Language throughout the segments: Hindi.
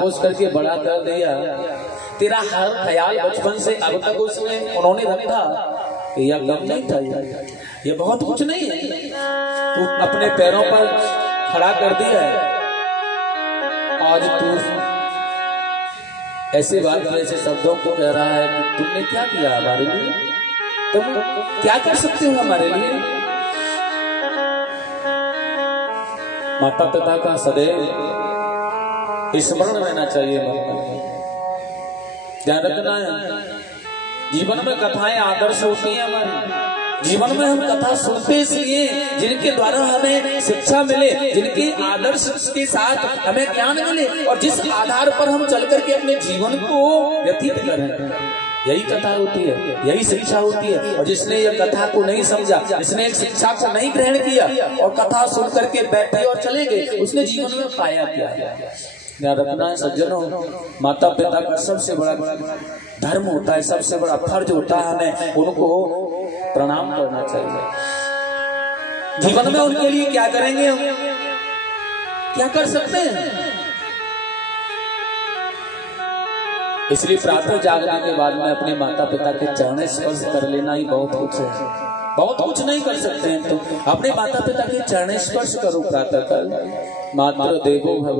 पोस करके बड़ा कर दिया। तेरा हर ख्याल बचपन से अब तक उसमें उन्होंने रखा, यह कम नहीं था, ये बहुत कुछ नहीं है। तू अपने पैरों पर खड़ा कर दिया है, आज तू ऐसे बात ऐसे शब्दों को कह रहा है कि तुमने क्या किया हमारे लिए, तुम क्या कर सकते हो हमारे लिए। माता पिता का सदैव स्मरण रहना चाहिए, ध्यान रखना है। जीवन में कथाएं आदर्श होती हैं हमारी, जीवन में हम कथा सुनते इसलिए जिनके द्वारा हमें शिक्षा मिले, जिनके आदर्श के साथ हमें ज्ञान मिले और जिस आधार पर हम चल करके अपने जीवन को व्यतीत करें, यही कथा होती है, यही शिक्षा होती है। और जिसने यह कथा को नहीं समझा, जिसने एक शिक्षा को नहीं ग्रहण किया और कथा सुन करके बैठे और चले गए, उसने जीवन में पाया क्या। ध्यान रखना है सज्जनों, माता पिता का सबसे बड़ा धर्म होता है, सबसे बड़ा फर्ज होता है, हमें उनको प्रणाम करना चाहिए। जीवन में उनके लिए क्या करेंगे हम, क्या कर सकते हैं। इसलिए प्रातः जागने के बाद में अपने माता पिता के चरण स्पर्श कर लेना ही बहुत कुछ है। बहुत कुछ नहीं कर सकते हैं तो अपने माता पिता के चरण स्पर्श करो प्रातः काल। मातृ देवो भव,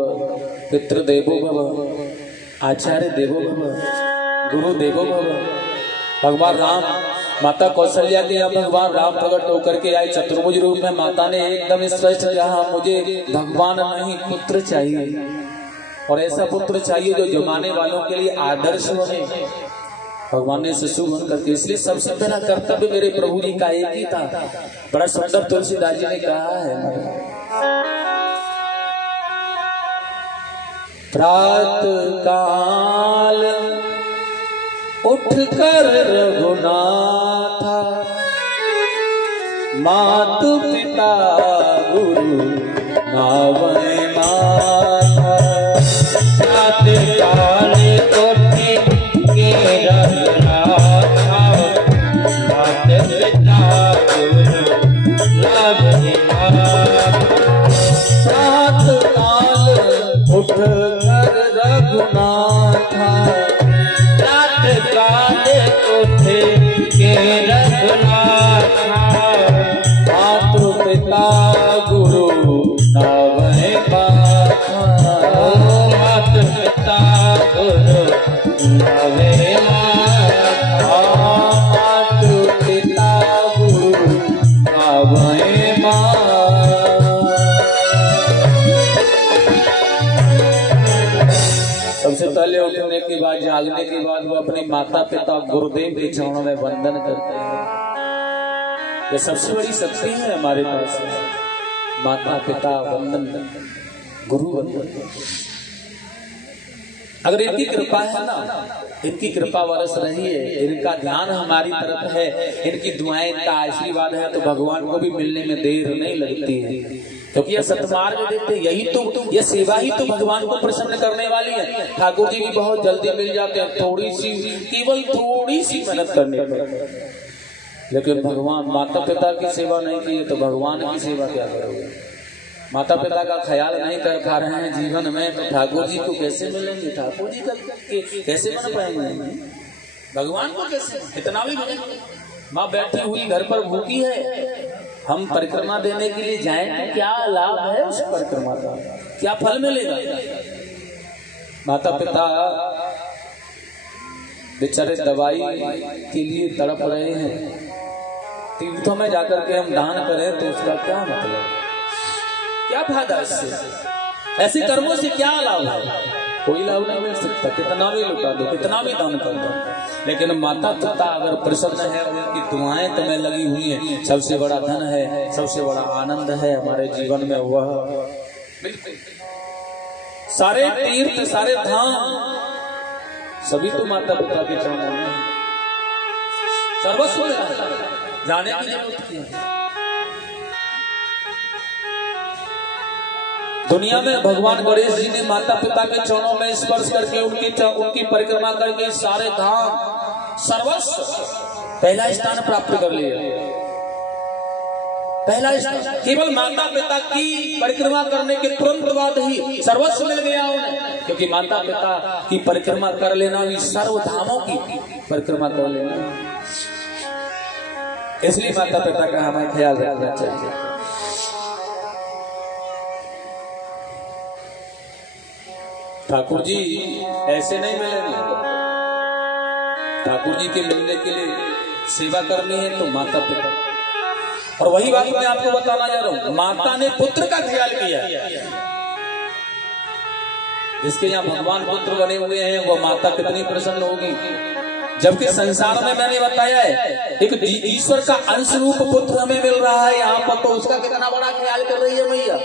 पितृ देवो भव, आचार्य देवो भव, गुरु देवो भव। भगवान राम, माता कौशल्या के यहाँ भगवान राम प्रकट होकर के आए चतुर्भुज रूप में। माता ने एकदम स्पष्ट कहा, मुझे भगवान नहीं पुत्र चाहिए, और ऐसा पुत्र चाहिए जो जमाने वालों के लिए आदर्श बने। भगवान ने शिशु बन करके, इसलिए सबसे पहला कर्तव्य मेरे प्रभु जी का एक ही था। बड़ा सुंदर तुलसीदास जी ने कहा है, प्रातः काल उठकर रघुनाथा, मातु पिता गुरु नावै माथा। प्रातः काल उठे के रघुनाथा, मातु पिता गुरु नावै माथा। प्रातः काल उठकर रघुनाथा, प्रातः काल उठे के रघुनाथा, मातु पिता गुरु नावै माथा। मातु पिता गुरु नावै माथा, मातु पिता गुरु नावै माथा। सबसे पहले उठने के बाद, जागने के बाद वो अपने माता पिता गुरुदेव के चरणों में वंदन करते हैं। ये सबसे बड़ी शक्ति है हमारे पास, माता पिता वंदन, गुरु वंदन। अगर इनकी कृपा है ना, इनकी कृपा बरस रही है, इनका ध्यान हमारी तरफ है, इनकी दुआएं, इनका आशीर्वाद है, तो भगवान को भी मिलने में देर नहीं लगती है। क्योंकि यह सत्मार्ग देते, यही तो, यह सेवा ही तो भगवान को प्रसन्न करने वाली है। ठाकुर जी भी बहुत जल्दी मिल जाते हैं, थोड़ी सी, केवल थोड़ी सी मेहनत करने पर। लेकिन भगवान, माता पिता की सेवा नहीं की तो भगवान की सेवा क्या करोगे। माता पिता का ख्याल नहीं कर पा रहे हैं जीवन में, तो ठाकुर जी को कैसे मिलेंगे, ठाकुर जी का कैसे बन पाएंगे, भगवान को कैसे। इतना भी मिलेंगे। माँ बैठी हुई घर पर भूखी है, हम परिक्रमा देने के लिए जाएं तो क्या लाभ है उस परिक्रमा का, क्या फल मिलेगा। माता पिता बेचारे दवाई के लिए तड़प रहे हैं, तीर्थों में जाकर के हम दान करें तो उसका क्या मतलब, क्या फायदा इससे। ऐसे कर्मों से क्या लाभ है, कोई लाभ नहीं मिल सकता। कितना भी लुटा दो, कितना भी दान कर दो, लेकिन माता पिता अगर प्रसन्न है, उनकी दुआएं तुम्हें लगी हुई हैं, सबसे बड़ा धन है, सबसे बड़ा आनंद है हमारे जीवन में। वह सारे तीर्थ, सारे धाम सभी तो माता पिता के चरणों में, सर्वस्व जाने की जरूरत है। दुनिया में भगवान गणेश जी ने माता पिता के चरणों में स्पर्श करके उनकी परिक्रमा करके सारे धाम सर्वस्व पहला स्थान प्राप्त कर लिया। पहला स्थान। केवल माता पिता की परिक्रमा करने के तुरंत बाद ही सर्वस्व मिल गया उन्हें, क्योंकि माता पिता की परिक्रमा कर लेना भी सर्वधामों की परिक्रमा कर लेना, इसलिए माता पिता का हमें ख्याल रखना चाहिए। ठाकुर जी ऐसे नहीं मिलेंगे। ठाकुर जी के मिलने के लिए सेवा करनी है तो माता पिता, और वही बात मैं आपको बताना जा रहा हूं, माता ने पुत्र का ख्याल किया। जिसके यहाँ भगवान पुत्र बने हुए हैं वो माता कितनी प्रसन्न होगी। जबकि संसार में मैंने बताया है एक ईश्वर का अंश रूप पुत्र हमें मिल रहा है, यहाँ पर तो उसका कितना बड़ा ख्याल कर रही है मैया,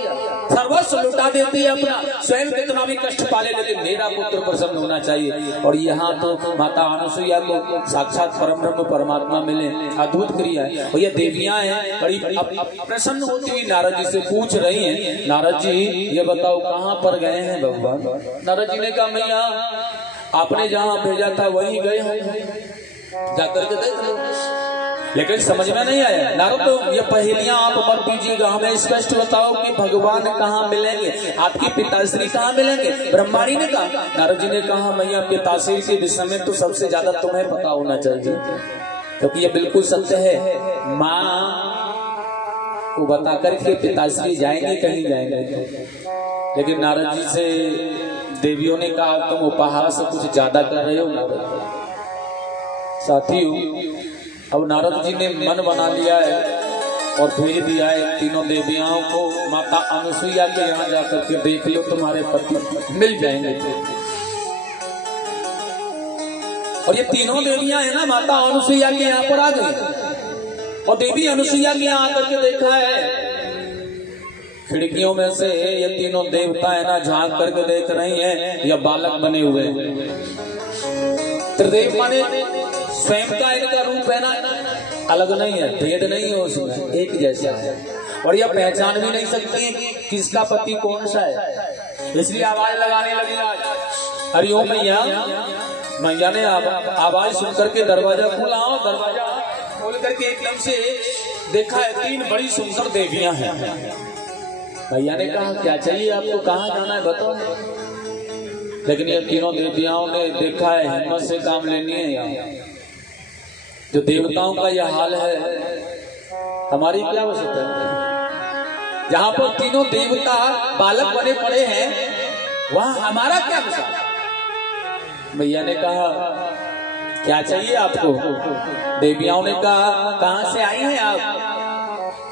सर्वस्व लुटा देती है अपना, स्वयं कितना भी कष्ट पाले लेकिन मेरा पुत्र प्रसन्न होना चाहिए। और यहाँ तो माता अनुसुईया को साक्षात परम ब्रह्म परमात्मा मिले, अद्भुत क्रिया है। और ये देवियां हैं बड़ी प्रसन्न होती हुई नारद जी से पूछ रही हैं, नारद जी ये बताओ कहाँ पर गए हैं भगवान। नारद जी ने कहा मैया आपने जहाँ भेजा था वहीं गए हैं, जाकर के देख लो। लेकिन समझ में नहीं आया नारद, तो ये पहेलियां आप मत कीजिएगा, हमें स्पष्ट बताओ कि भगवान कहाँ मिलेंगे, आपकी पिताश्री कहाँ मिलेंगे। ब्रह्माणी ने कहा, नारद जी ने कहा मैया पिताश्री के विषय में तो सबसे ज्यादा तुम्हें पता होना चाहिए, क्योंकि ये बिल्कुल सत्य है। माँ को बता करके पिताश्री जाएंगे कहीं जाएंगे, लेकिन नारद जी से देवियों ने कहा तुम उपहार से कुछ ज्यादा कर रहे हो नारद। साथियों अब नारद जी ने मन बना लिया है और भेज दिया है तीनों देवियाओं को, माता अनुसुईया के यहाँ जाकर के देख लो तुम्हारे पति मिल जाएंगे। और ये तीनों देवियां है ना माता अनुसुईया के यहाँ पर आ गई, और देवी अनुसुईया के यहाँ आकर के देखा है खिड़कियों में से ये तीनों देवता है ना झांक करके देख रही हैं, या बालक बने हुए त्रिदेव माने स्वयं का इनका रूप है ना अलग नहीं है, भेद नहीं है उसमें, एक जैसा है। और यह पहचान भी नहीं सकती कि किसका पति कौन सा है, इसलिए आवाज लगाने लगी आज हरिओम मैया। मैया ने आवाज सुन करके दरवाजा खोला, दरवाजा खोल करके एकदम से देखा है तीन बड़ी सुंदर देवियां हैं। भैया ने कहा क्या चाहिए आपको, कहाँ जाना है बताओ। लेकिन ये तीनों देवियाओं ने देखा है हिम्मत से काम लेनी है। यहाँ जो देवताओं का यह हाल है हमारी क्या आवश्यकता है। जहाँ पर तीनों देवता बालक बने पड़े हैं वहाँ हमारा क्या विषय। भैया ने कहा क्या चाहिए आपको। देवियाओं ने कहा कहाँ से आई हैं आप।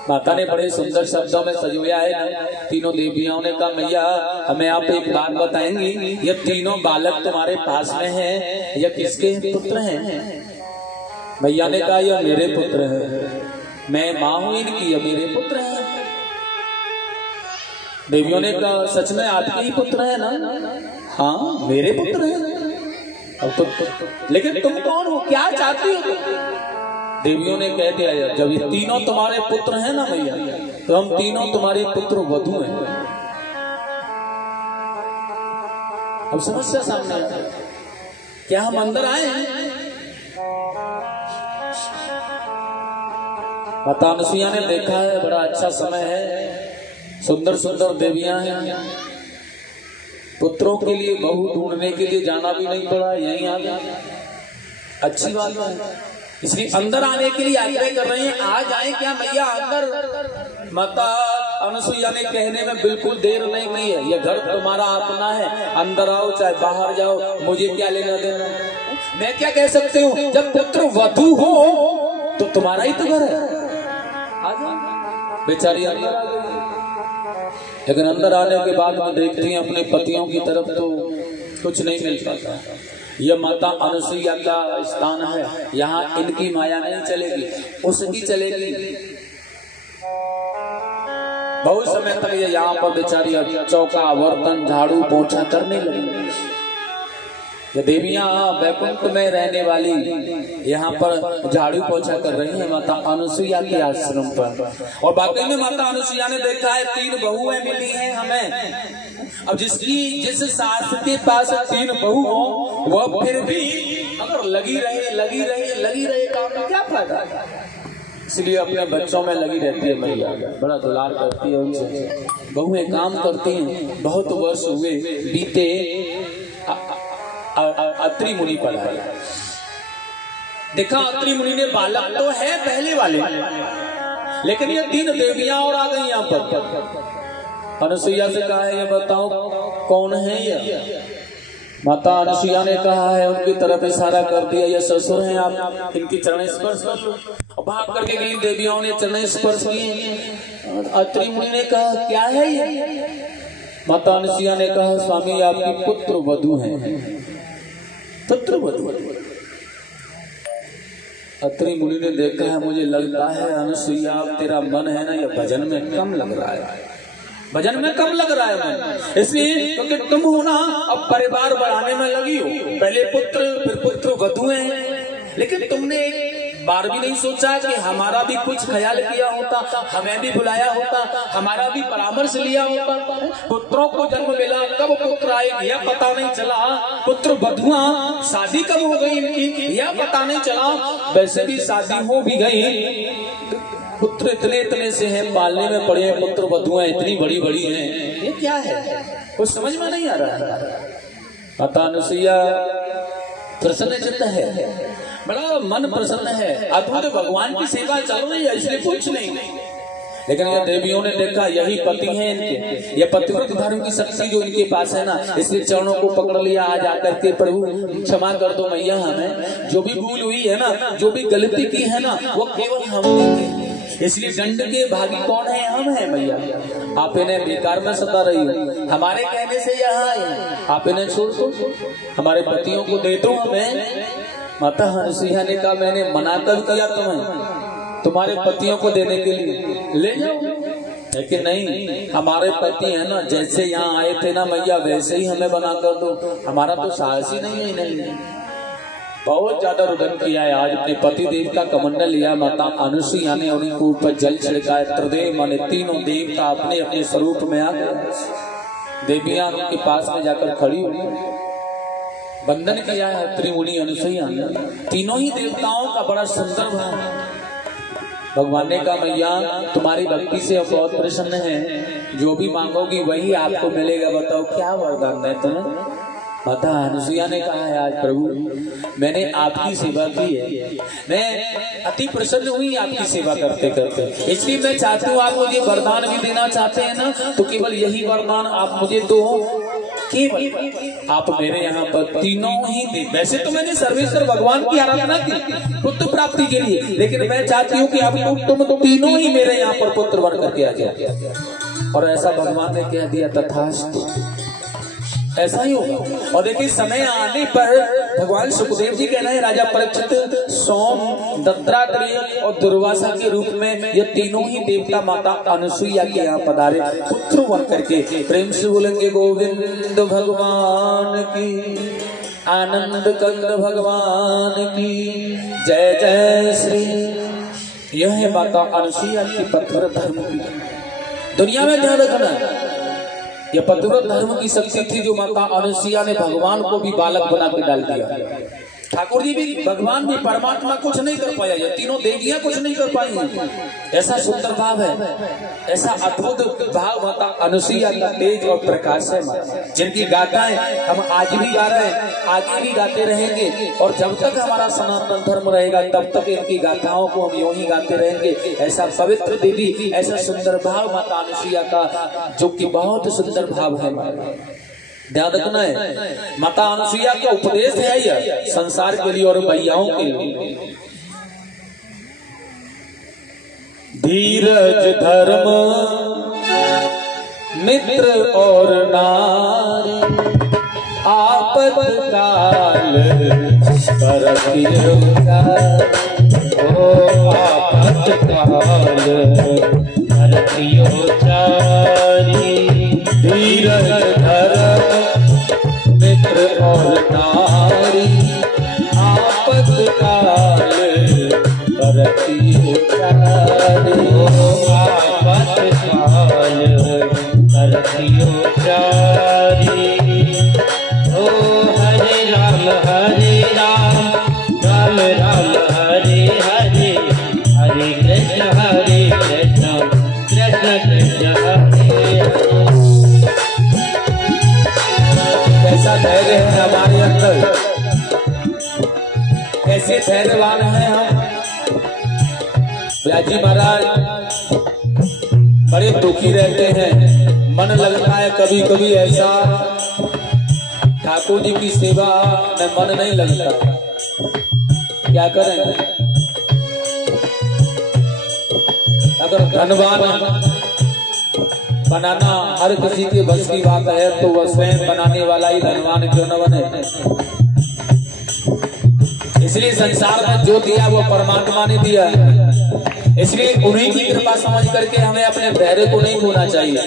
माता ने बड़े सुंदर शब्दों में सजोया है। तीनों देवियों ने कहा मैया हमें आप एक बात बताएंगी, ये तीनों बालक तुम्हारे पास में हैं, ये किसके पुत्र हैं। मैया ने कहा ये मेरे पुत्र हैं, मैं माँ हूँ इनकी, ये मेरे पुत्र हैं। देवियों ने कहा सच में आपके ही पुत्र है ना। हाँ मेरे पुत्र हैं। अब तो लेकिन तुम कौन हो, क्या चाहती हो तुम। देवियों ने कह दिया जब ये तीनों तुम्हारे पुत्र हैं ना भैया, तो हम तीनों तुम्हारे पुत्र वधू हैं। अब समस्या सामने आती है, क्या हम अंदर आए हैं। माता अनुसुईया ने देखा है बड़ा अच्छा समय है, सुंदर सुंदर देवियां हैं, पुत्रों के लिए बहू ढूंढने के लिए जाना भी नहीं पड़ा, यहीं आ गया, अच्छी बात है। इसलिए अंदर आने के लिए आग्रह कर रहे हैं, आ जाए क्या मैया अंदर। माता अनुसुईया ने कहने में बिल्कुल देर नहीं की है, यह घर तुम्हारा अपना है, अंदर आओ चाहे बाहर जाओ, मुझे क्या लेना देना। मैं क्या कह सकती हूँ, जब पुत्र वधू हो तो तुम्हारा ही तो घर है, आ जाओ। बेचारी अंदर आ गई, लेकिन अंदर आने के बाद में देखती हैं अपने पतियों की तरफ तो कुछ नहीं मिल पाता। यह माता अनुसुईया का स्थान है, यहाँ इनकी माया नहीं चलेगी, उसकी चलेगी। बहुत समय तक ये यहाँ पर बेचारी चौका बर्तन झाड़ू पोछा करने लगी। ये देवियां वैकुंठ में रहने वाली यहाँ पर झाड़ू पोछा कर रही हैं माता अनुसुईया के आश्रम पर। और बाकी में माता अनुसुईया ने देखा है 3 बहुएं मिली हैं हमें। अब जिस सास के पास 3 बहू हो वह फिर भी अगर लगी रहे काम में क्या फायदा। इसलिए अपने बच्चों में लगी रहती है मैया, बड़ा दुलार करती है उनसे। बहुएं काम करती हैं। बहुत वर्ष हुए बीते, अत्रि मुनि पर आए। देखा अत्रि मुनि ने बालक तो है पहले वाले, लेकिन ये 3 देवियां और आ गई यहाँ पर। अनुसुईया से कहा है ये बताओ कौन है ये? माता अनुसुईया ने कहा है, उनकी तरफ इशारा कर दिया, ये ससुर हैं, आप इनकी चरण स्पर्श कर लो। भाग करके गई देवियों ने चरण स्पर्श किए। अत्रि मुनि ने कहा क्या है ये? माता अनुसुईया ने कहा स्वामी आपकी पुत्र वधू है। पुत्र वधू? अत्रि मुनि ने देखा है, मुझे लगता है अनुसुईया तेरा मन है ना ये भजन में कम लग रहा है, भजन में कम लग रहा है मन, इसलिए क्योंकि तुम हो ना अब परिवार बढ़ाने में लगी हो। पहले पुत्र फिर पुत्र वधू हैं, लेकिन तुमने एक बार भी नहीं सोचा कि हमारा भी कुछ ख्याल किया होता, हमें भी बुलाया होता, हमारा भी परामर्श लिया होता। पुत्रों को जन्म मिला, कब पुत्र आए यह पता नहीं चला। पुत्र वधुआं शादी कब हो गई इनकी यह पता नहीं चला। वैसे भी शादी हो भी गई, पुत्र इतने इतने से हैं, पालने में पड़े हैं, पुत्र वधुआं इतनी बड़ी बड़ी हैं, ये क्या है कुछ समझ में नहीं आ रहा है। माता अनुसुईया प्रसन्नचित्त है, बड़ा मन प्रसन्न है, अद्भुत भगवान की सेवा चल रही है, इसलिए कुछ नहीं। लेकिन ये देवियों ने देखा यही पति हैं इनके, ये पतिव्रत धर्म की शक्ति जो इनके पास है ना, इसलिए चरणों को पकड़ लिया। आज आकर के प्रभु क्षमा कर दो मैया, हमें जो भी भूल हुई है ना, जो भी गलती की है ना, वो केवल हमने, इसलिए दंड के भागी कौन है? हम हैं मैया। आप इन्हें बेकार में सता रही हो, हमारे कहने से यहाँ आए, आप इन्हें छोड़ दो, हमारे पतियों को दे दो हमें। माता अनुसुईया ने कहा मैंने मना कर दिया तुम्हें तुम्हारे पतियों को देने के लिए, ले जाओ। लेकिन नहीं, हमारे पति है ना जैसे यहाँ आए थे ना मैया वैसे ही हमें बना कर दो, हमारा तो साहस ही नहीं है इन्हें। बहुत ज्यादा रुदन किया है। आज अपने पति देव का कमंडल लिया, माता अनुसुईया ने उन्हीं को ऊपर जल छिड़काया। त्रिदेव माने तीनों देवता अपने अपने स्वरूप में आ गए। देवियां उनके पास में जाकर खड़ी हुई, वंदन किया है अत्रि मुनि अनुसुईया ने। तीनों ही देवताओं का बड़ा सुंदर भाव है। भगवान ने कहा मैया तुम्हारी भक्ति से हम बहुत प्रसन्न हैं, जो भी मांगोगी वही आपको मिलेगा, बताओ क्या वरदान है तुम्हें? माता अनुसुईया ने कहा है आज प्रभु मैंने आपकी सेवा की है, मैं अति प्रसन्न हुई आपकी सेवा करते करते, इसलिए मैं चाहती हूँ आप मुझे वरदान भी देना चाहते हैं ना तो केवल यही वरदान आप मुझे दो, केवल आप मेरे यहाँ पर तीनों ही दे। वैसे तो मैंने सर्वेश्वर भगवान की आराधना की पुत्र प्राप्ति के लिए, लेकिन मैं चाहती हूँ कि आप तुम तीनों ही मेरे यहाँ पर पुत्र बन करके आ जाए। और ऐसा भगवान ने कह दिया, तथास्तु, ऐसा ही होगा। और देखिए समय आने पर भगवान सुखदेव जी कहना है राजा परीक्षित सोम, दत्तात्रेय और दुर्वासा के रूप में ये तीनों ही देवता माता अनुसुईया के यहाँ पधारे पुत्र बन करके। प्रेम से बोलेंगे गोविंद भगवान की, आनंद कंद भगवान की जय जय श्री। यह है माता अनुसुईया की पतिव्रत धर्म की। दुनिया में ध्यान रखना, यह पतिव्रत धर्म की शक्ति थी जो माता अनुसुईया ने भगवान को भी बालक बना के डाल दिया। ठाकुर जी भी, भगवान भी, परमात्मा कुछ नहीं कर पाया, ये तीनों देवियां कुछ नहीं कर पाई। ऐसा सुंदर भाव है, ऐसा अद्भुत भाव माता अनुसुईया का तेज और प्रकाश है, जिनकी गाथाएं हम आज भी गा रहे हैं, आगे भी गाते रहेंगे। और जब तक हमारा सनातन धर्म रहेगा तब तक इनकी गाथाओं को हम यूं ही गाते रहेंगे। ऐसा पवित्र देवी, ऐसा सुंदर भाव माता अनुसुईया का, जो कि बहुत सुंदर भाव है। ध्यान रखना है, माता अनुसुईया का उपदेश है यह संसार के लिए और मैयाओं के लिए। धीरज धर्म मित्र और नारी, आपत्काल परखियो आपत्काल परखियो चारी। धीरज धर्म मित्र और नारी, आपत्काल परखियो चारी। आपत्काल परखियो चारी। ओ हरे राम राम राम हरे हरे, हरे कृष्ण अंदर ऐसे धैर्यवान हैं हम। व्यास जी महाराज बड़े दुखी रहते हैं, मन लगता है कभी कभी ऐसा ठाकुर जी की सेवा में मन नहीं लगता, क्या करें। अगर धनवान बनाना हर किसी के बस की बात है तो वह स्वयं बनाने वाला ही धनवान क्यों न बने। इसलिए संसार में जो दिया वो परमात्मा ने दिया है, इसलिए उन्हीं की कृपा समझ करके हमें अपने धैर्य को नहीं खोना चाहिए।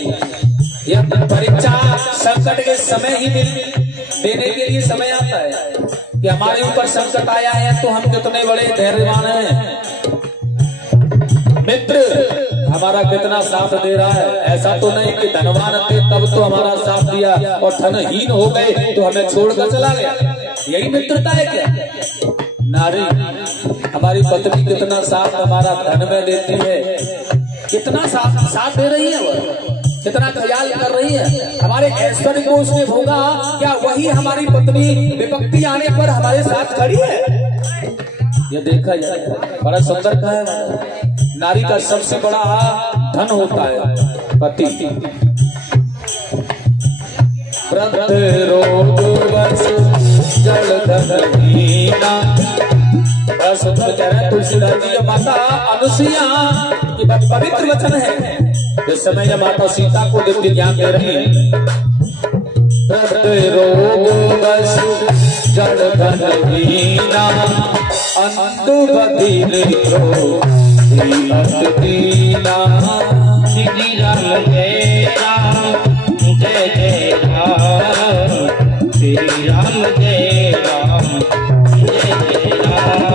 यह परीक्षा संकट के समय ही देने के लिए समय आता है कि हमारे ऊपर संकट आया है तो हम कितने बड़े धैर्यवान हैं। मित्र हमारा कितना साथ दे रहा है, ऐसा तो नहीं कि धनवान थे तब तो हमारा साथ दिया और धनहीन हो गए तो हमें छोड़कर चला गया। यही मित्रता है क्या? नारी हमारी पत्नी कितना साथ हमारा धन में देती है, कितना साथ दे रही है, वो कितना ख्याल कर रही है, हमारे ऐश्वर्य को उसने भोगा। क्या वही हमारी पत्नी विपत्ति आने पर हमारे साथ खड़ी है? ये देखा जाए बड़ा सुंदर कहा है। नारी का सबसे बड़ा धन होता है पति। वृद्ध रोग बस जल धनीना, बस कह रहे तुलसीदास जी माता अनुसुईया की पवित्र वचन है। जिस समय जब माता सीता को दिव्य ज्ञान दे रही है, वृद्ध रोग बस जल धनीना अंधु बधिर दीना, श्री राम जय राम जय जय राम, श्री राम जय राम जय जय राम।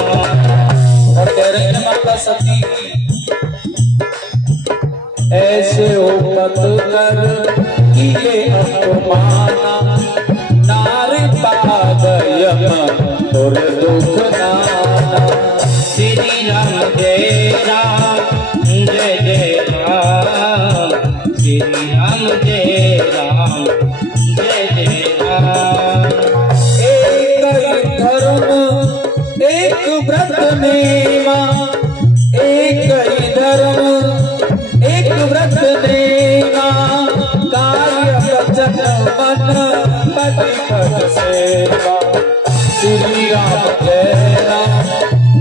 और कह रहे हैं माता सती ऐसे उपत कर किए अपमाना, नारी पाद यम और दुख नाना, श्री राम जय राम जय जय राम, श्री राम जय राम जय जय राम। एक धर्म एक व्रत नेमा, एक धर्म एक व्रत नेमा, कार्य वचन मन पति पद सेवा, श्री राम जय राम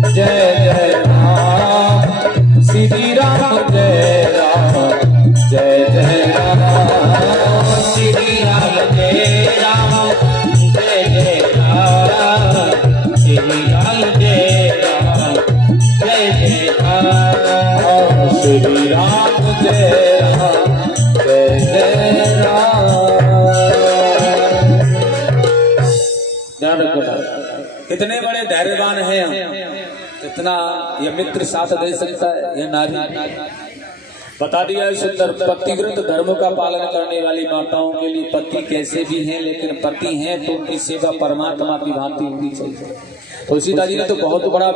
जय जय राम, श्री राम जय राम जय जय राम, श्री राम जय राम जय जय राम, श्री राम जय राम जय जय राम, श्री राम जय राम जय जय राम। कितने बड़े धैर्यवान हैं हम, कितना यह मित्र साथ दे सकता है। यह नारी बता दिया है सुंदर। पतिव्रत धर्म का पालन करने वाली माताओं के लिए पति कैसे भी हैं, लेकिन पति हैं तो उनकी सेवा परमात्मा की भांति होनी चाहिए। तुलसीदास जी ने तो बहुत बड़ा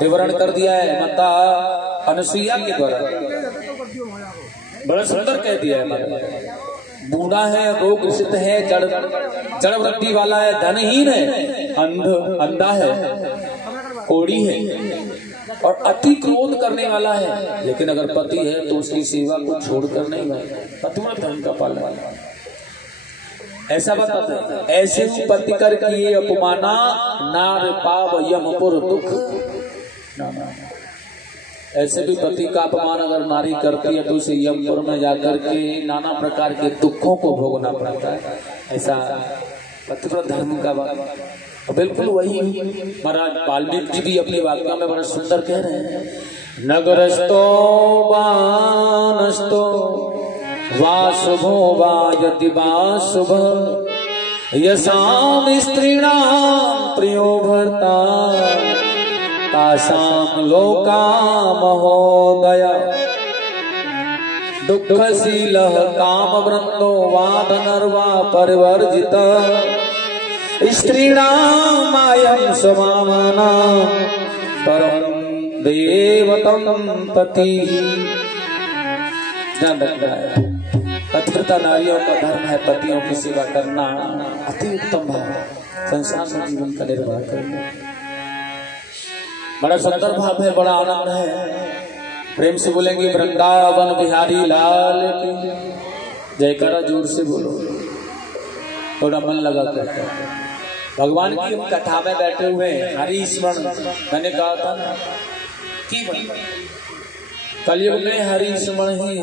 विवरण कर दिया है माता अनुसुईया के द्वारा, बड़ा सुंदर कह दिया है। बूढ़ा है, रोग ग्रसित है, जड़ वृद्धि वाला है, धनहीन है, अंधा है, कोढ़ी है और अति क्रोध करने वाला है, लेकिन अगर पति है तो उसकी सेवा को छोड़कर नहीं है, पतिव्रत धर्म का पालन। ऐसा बताते हैं ऐसे पति कर किए अपमाना, नार पाव यमपुर दुख। ऐसे भी पति का अपमान अगर नारी करती है तो उसे यमपुर में जाकर के नाना प्रकार के दुखों को भोगना पड़ता है। ऐसा पतिव्रत धर्म का बात बिल्कुल वही महाराज वाल्मीकि जी भी अपने वाक्यों में बड़ा सुंदर कह रहे हैं। नगरस्तो वानस्तो वाशुभो वा यदि वाशुभ, यसाम स्त्रीणाम प्रियो भर्ता, तासाम लोका महोदया, दुःखशील काम वृंदो वादनर्वा परिवर्जित, स्त्रीणामायं स्वभावना परम देवतम पति। ध्यान रखना है, पतिव्रता नारियों का धर्म है पतियों की सेवा करना, अति उत्तम भाव है। संसार में जीवन का निर्वाह करेंगे। बड़ा सुंदर भाव है, बड़ा आनंद है। प्रेम से बोलेंगे वृंदावन बिहारी लाल की जयकारा जोर से बोलो, थोड़ा मन लगा करता है। भगवान की हम कथा में बैठे हुए हैं, हरि स्मरण। मैंने कहा था ना कि कलयुग में हरि स्मरण ही